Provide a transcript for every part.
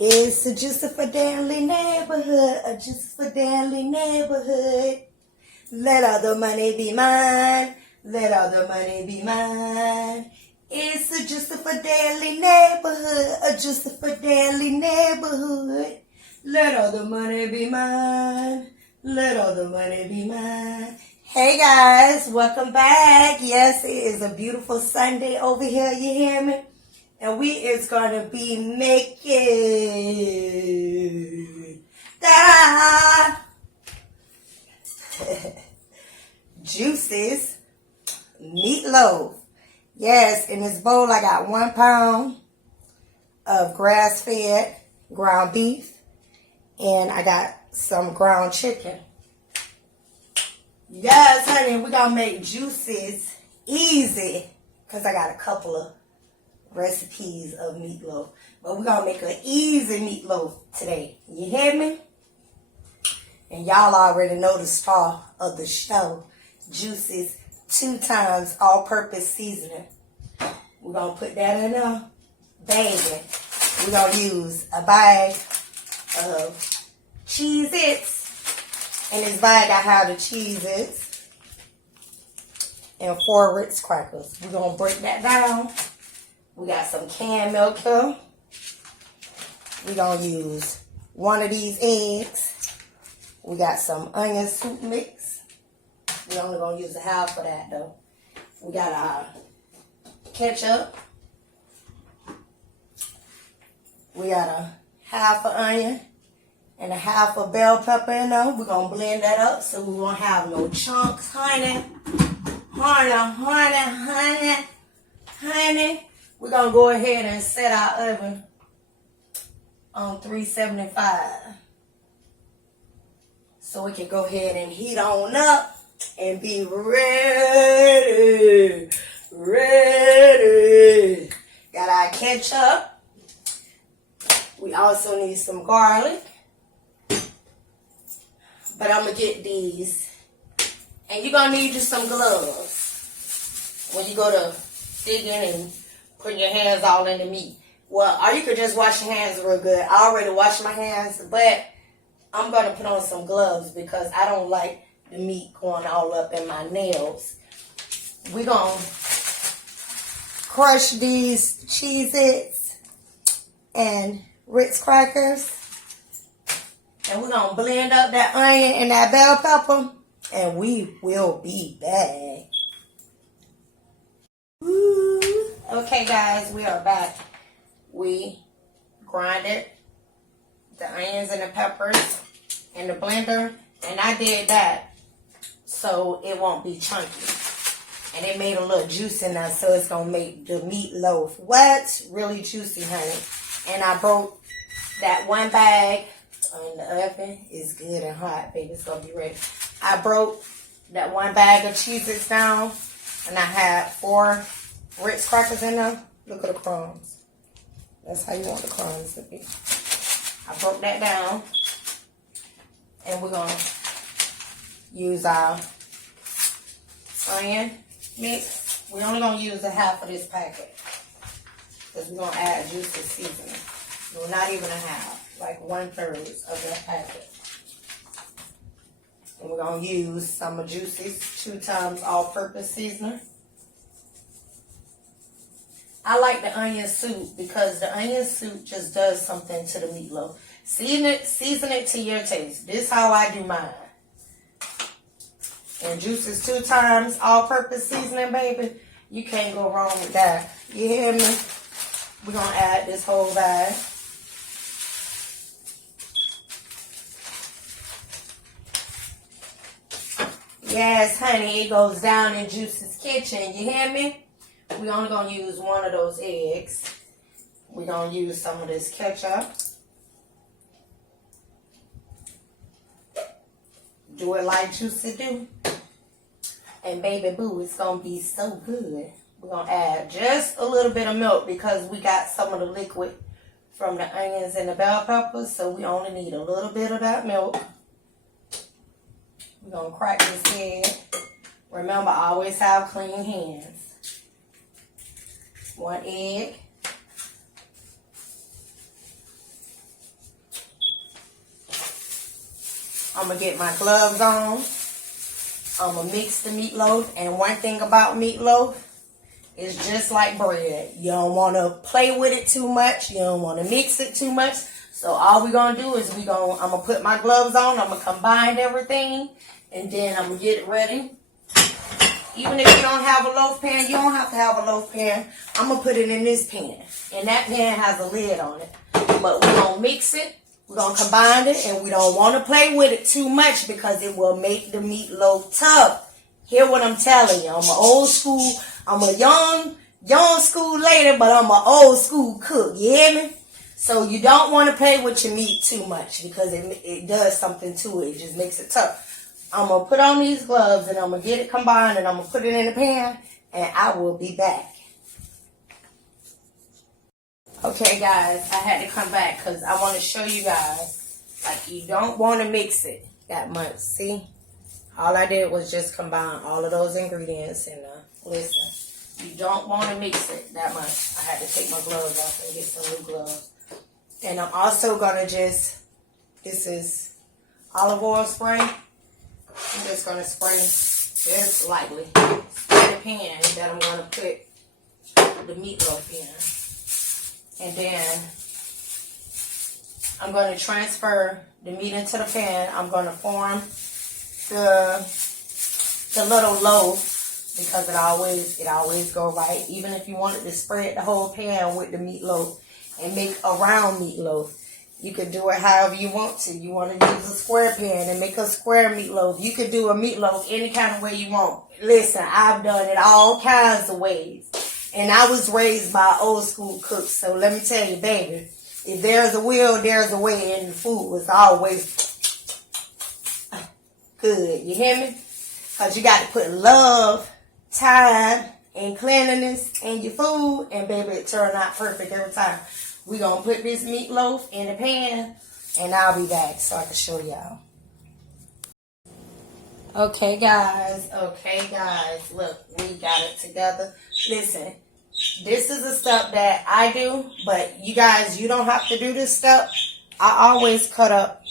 It's a Justifer Danley neighborhood, a Justifer Danley neighborhood. Let all the money be mine, let all the money be mine. It's a Justifer Danley neighborhood, a Justifer Danley neighborhood. Let all the money be mine, let all the money be mine. Hey guys, welcome back. Yes, it is a beautiful Sunday over here, you hear me? And we is going to be making Juices meatloaf. Yes, in this bowl I got 1 pound of grass-fed ground beef. And I got some ground chicken. Yes, honey, we're going to make Juices easy. Because I got a couple of recipes of meatloaf. But we're going to make an easy meatloaf today. You hear me? And y'all already know the star of the show. Juices 2 times all-purpose seasoning. We're going to put that in there. Baby. We're going to use a bag of Cheez-Its. In this bag I have the Cheez-Its and 4 Ritz crackers. We're going to break that down. We got some canned milk here. We're going to use 1 of these eggs. We got some onion soup mix. We're only going to use a half of that though. We got our ketchup. We got a half of onion and a half of bell pepper in there. We're going to blend that up so we won't have no chunks, honey. Honey. We're going to go ahead and set our oven on 375. So we can go ahead and heat on up and be ready. Got our ketchup. We also need some garlic. But I'm going to get these. And you're going to need just some gloves when you go to digging and putting your hands all in the meat. Well, or you could just wash your hands real good. I already washed my hands, but I'm going to put on some gloves because I don't like the meat going all up in my nails. We're going to crush these Cheez-Its and Ritz crackers. And we're going to blend up that onion and that bell pepper. And we will be back. Woo. Okay, guys, we are back. We grinded the onions and the peppers in the blender. And I did that so it won't be chunky. And it made a little juice in there, so it's going to make the meatloaf what? Really juicy, honey. And I broke that 1 bag in the oven. It's good and hot, baby. It's going to be ready. I broke that 1 bag of Cheez-Its down, and I had 4 Ritz crackers in there. Look at the crumbs. That's how you want the crumbs to be. I broke that down, and we're going to use our onion mix. We're only going to use a half of this packet because we're going to add Juices seasoning. No, not even a half, like 1/3 of that packet. And we're going to use some of Juices 2 times all-purpose seasoning. I like the onion soup because the onion soup just does something to the meatloaf. Season it to your taste. This is how I do mine. And Juices 2 times all-purpose seasoning, baby. You can't go wrong with that. You hear me? We're going to add this whole bag. Yes, honey, it goes down in Juices kitchen. You hear me? We're only going to use 1 of those eggs. We're going to use some of this ketchup. Do it like Juicy do. And baby boo, it's going to be so good. We're going to add just a little bit of milk because we got some of the liquid from the onions and the bell peppers. So we only need a little bit of that milk. We're going to crack this egg. Remember, I always have clean hands. 1 egg. I'm going to get my gloves on. I'm going to mix the meatloaf. And one thing about meatloaf, is just like bread. You don't want to play with it too much. You don't want to mix it too much. So all we're going to do is I'm going to put my gloves on. I'm going to combine everything. And then I'm going to get it ready. Even if you don't have a loaf pan, you don't have to have a loaf pan. I'm going to put it in this pan. And that pan has a lid on it. But we're going to mix it. We're going to combine it. And we don't want to play with it too much because it will make the meatloaf tough. Hear what I'm telling you. I'm an old school. I'm a young school lady, but I'm an old school cook. You hear me? So you don't want to play with your meat too much because it does something to it. It just makes it tough. I'm going to put on these gloves and I'm going to get it combined and I'm going to put it in the pan and I will be back. Okay, guys, I had to come back because I want to show you guys. Like, you don't want to mix it that much. See? All I did was just combine all of those ingredients and listen, you don't want to mix it that much. I had to take my gloves off and get some new gloves. And I'm also going to this is olive oil spray. I'm just going to spray just lightly. Spray the pan that I'm going to put the meatloaf in. And then I'm going to transfer the meat into the pan. I'm going to form the little loaf because it always go right. Even if you wanted to spread the whole pan with the meatloaf and make a round meatloaf, you could do it however you want to. You want to use a square pan and make a square meatloaf. You could do a meatloaf any kind of way you want. Listen, I've done it all kinds of ways. And I was raised by old school cooks. So let me tell you, baby, if there's a will, there's a way, and the food was always good. You hear me? Because you got to put love, time, and cleanliness in your food, and baby, it turned out perfect every time. We're going to put this meatloaf in the pan, and I'll be back so I can show y'all. Okay, guys. Look, we got it together. Listen, this is a step that I do, but you guys, you don't have to do this step. I always cut up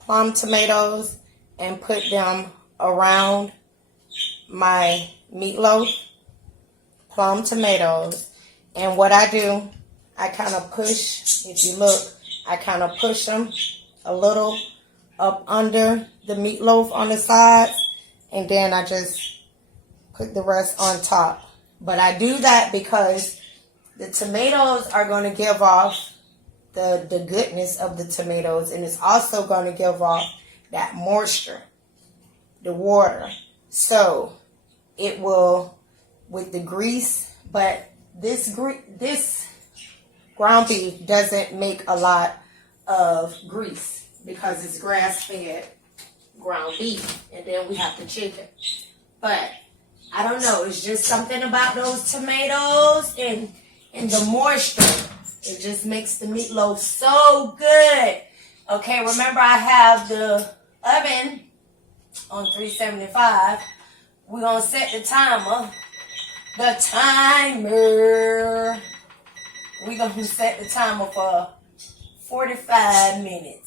plum tomatoes and put them around my meatloaf. Plum tomatoes. And what I do, I kind of push, if you look, I kind of push them a little up under the meatloaf on the sides, and then I just put the rest on top. But I do that because the tomatoes are going to give off the goodness of the tomatoes, and it's also going to give off that moisture, the water. So it will, with the grease, but this ground beef doesn't make a lot of grease because it's grass-fed ground beef, and then we have the chicken. But I don't know, it's just something about those tomatoes and the moisture. It just makes the meatloaf so good. Okay, remember I have the oven on 375. We're going to set the timer. We're going to set the timer for 45 minutes.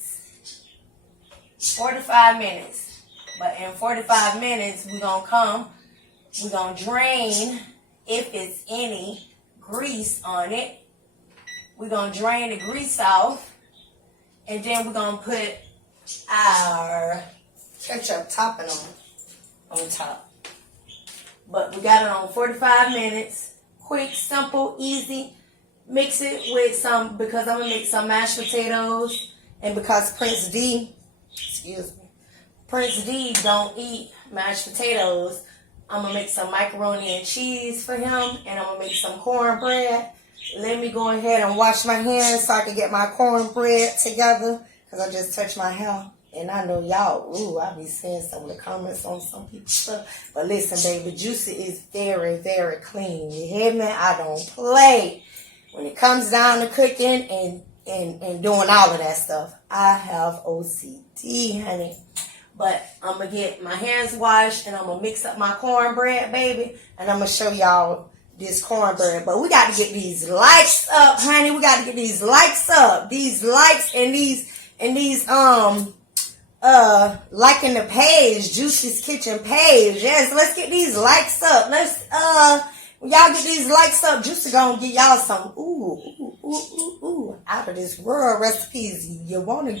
45 minutes. But in 45 minutes, we're going to drain, if it's any grease on it. We're going to drain the grease off. And then we're going to put our ketchup topping on top. But we got it on 45 minutes. Quick, simple, easy. Mix it with some, because I'm going to make some mashed potatoes. And because Prince D don't eat mashed potatoes, I'm going to make some macaroni and cheese for him. And I'm going to make some cornbread. Let me go ahead and wash my hands so I can get my cornbread together. Because I just touched my hair. And I know y'all, I be seeing some of the comments on some people's stuff. But listen, baby, Juicy is very, very clean. You hear me? I don't play. When it comes down to cooking and doing all of that stuff, I have OCD, honey. But I'm going to get my hands washed and I'm going to mix up my cornbread, baby. And I'm going to show y'all this cornbread. But we got to get these likes up, honey. We got to get these likes up. These likes and these liking the page, Juicy's Kitchen page. Yes, let's get these likes up. Let's when y'all get these likes up, Juicy gonna get y'all some out of this world recipes. You wanna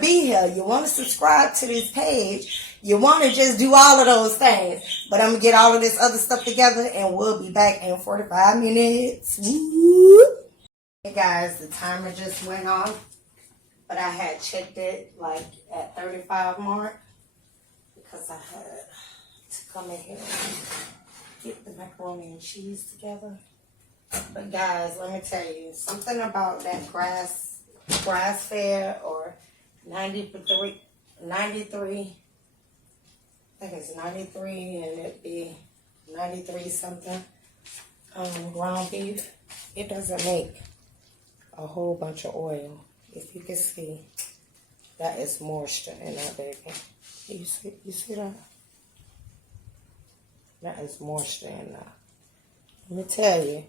be here. You wanna subscribe to this page. You wanna just do all of those things. But I'm gonna get all of this other stuff together and we'll be back in 45 minutes. Woo. Hey guys, the timer just went off. But I had checked it like at 35 mark because I had to come in here and get the macaroni and cheese together. But guys, let me tell you something about that grass fed or 93, I think it's 93 and it'd be 93 something ground beef. It doesn't make a whole bunch of oil. If you can see, that is moisture in that baby. You see that? That is moisture in that. Let me tell you,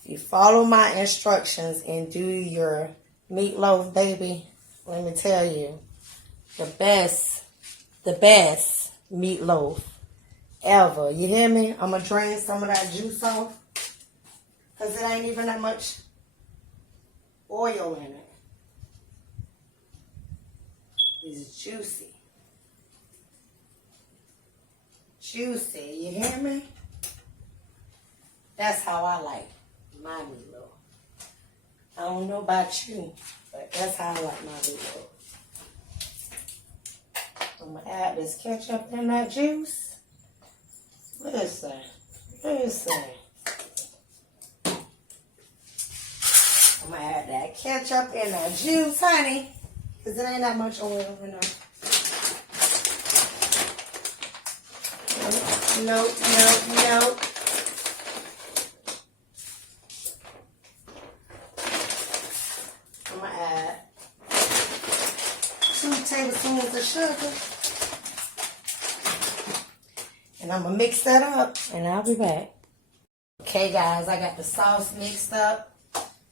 if you follow my instructions and do your meatloaf, baby, let me tell you, the best meatloaf ever. You hear me? I'm going to drain some of that juice off because it ain't even that much oil in it. It's juicy. Juicy, you hear me? That's how I like my meatloaf. I don't know about you, but that's how I like my meatloaf. I'm going to add this ketchup in that juice. Listen. I'm going to add that ketchup in that juice, honey. Because it ain't that much oil in there. Nope. I'm going to add 2 tablespoons of sugar. And I'm going to mix that up. And I'll be back. Okay, guys. I got the sauce mixed up.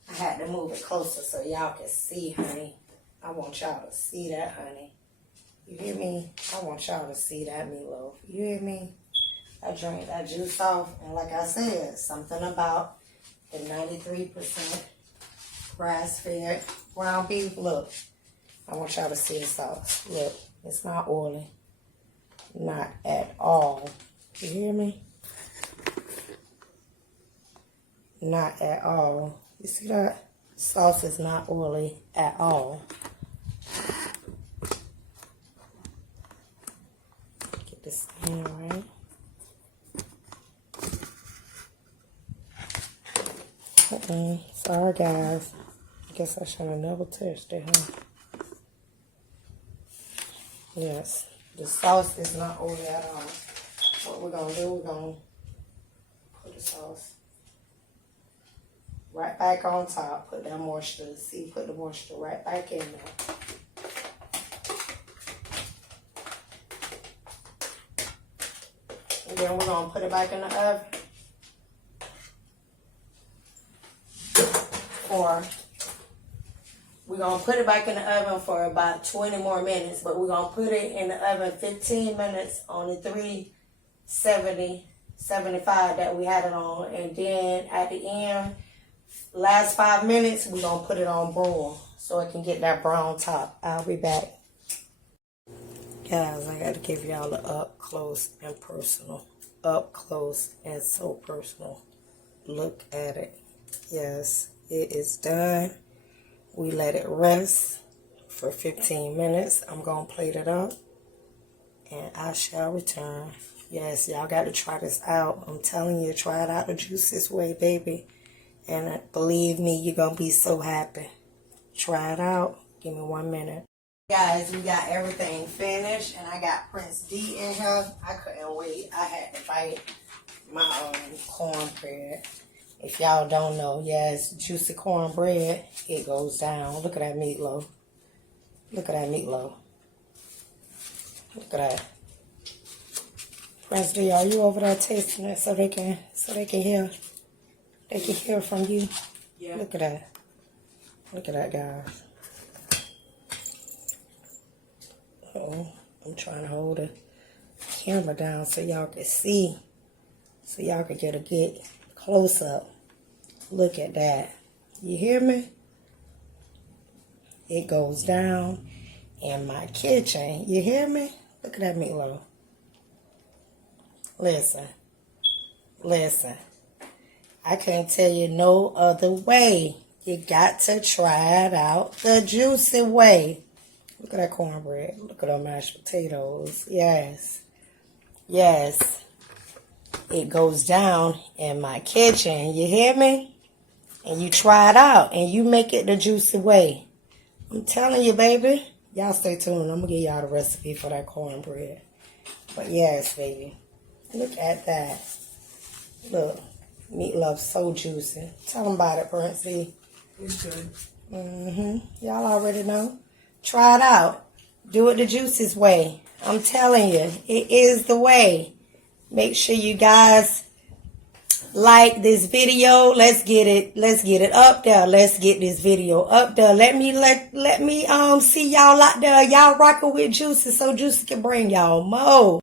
I had to move it closer so y'all can see, honey. I want y'all to see that, honey. You hear me? I want y'all to see that meatloaf. You hear me? I drank that juice off. And like I said, something about the 93% grass-fed ground beef. Look, I want y'all to see the sauce. Look, it's not oily. Not at all. You hear me? Not at all. You see that? Sauce is not oily at all. Get this in right. Sorry guys. I guess I should have never touched it, huh? Yes, the sauce is not oily at all. What we're gonna do, we're gonna put the sauce right back on top. Put that moisture. See, put the moisture right back in there. And then we're going to put it back in the oven. We're going to put it back in the oven for about 20 more minutes. But we're going to put it in the oven 15 minutes on the 370, 75 that we had it on. And then at the end, last 5 minutes, we're going to put it on broil so it can get that brown top. I'll be back. Guys, I got to give y'all the up close and personal. Up close and so personal. Look at it. Yes, it is done. We let it rest for 15 minutes. I'm going to plate it up and I shall return. Yes, y'all got to try this out. I'm telling you, try it out the juiciest way, baby. And believe me, you're going to be so happy. Try it out. Give me 1 minute. Guys, we got everything finished. And I got Prince D in here. I couldn't wait. I had to bite my cornbread. If y'all don't know, yes, juicy cornbread, it goes down. Look at that meatloaf. Look at that meatloaf. Look at that. Prince D, are you over there tasting it so they can hear? They can hear from you. Yeah. Look at that. Look at that, guys. Oh, I'm trying to hold the camera down so y'all can see. So y'all can get a good close up. Look at that. You hear me? It goes down in my kitchen. You hear me? Look at that meatloaf. Listen. Listen. I can't tell you no other way. You got to try it out the juicy way. Look at that cornbread. Look at those mashed potatoes. Yes. Yes. It goes down in my kitchen. You hear me? And you try it out. And you make it the juicy way. I'm telling you, baby. Y'all stay tuned. I'm going to give y'all the recipe for that cornbread. But yes, baby. Look at that. Look. Meatloaf so juicy. Tell them about it, Princey. It's good. Y'all already know. Try it out. Do it the juiciest way. I'm telling you, it is the way. Make sure you guys like this video. Let's get it up there. Let's get this video up there. Let me see y'all out there. Y'all rocking with Juicy so Juicy can bring y'all more.